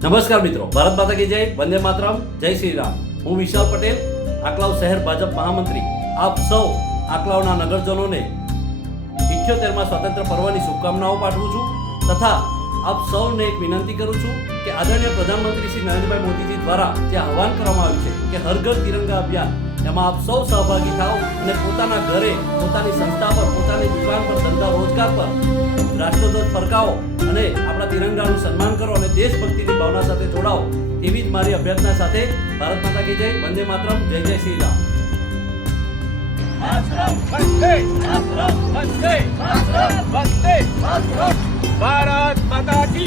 નમસ્કાર મિત્રો, ભારત માતા કી જય, વંદે માતરમ, જય શ્રી રામ। હું વિશાલ પટેલ, આકલાવ શહેર ભાજપ મહામંત્રી, આપ સૌ આકલાવના નગરજનોને 78મા સ્વાતંત્ર્ય પર્વની શુભકામનાઓ પાઠવું છું તથા આપ સૌને એક વિનંતી કરું છું કે આદરણીય પ્રધાનમંત્રી શ્રી નરેન્દ્રભાઈ મોદીજી દ્વારા જે આહવાન કરવામાં આવ્યું છે કે હર ઘર તિરંગા અભિયાન, એમાં આપ સૌ સહભાગી થાઓ અને પોતાના ઘરે, પોતાની સંસ્થા પર, પોતાની દુકાન પર, ધંધા રોજગાર પર રાષ્ટ્રધ્વજ ફરકાવો અને આપણા તિરંગાનું સન્માન કરો અને દેશભક્તિની ભાવના સાથે જોડાઓ। એવી જ મારી અભ્યર્થના સાથે ભારત માતા કી જય, વંદે માતરમ, જય જય શ્રી રામ। भारत माता की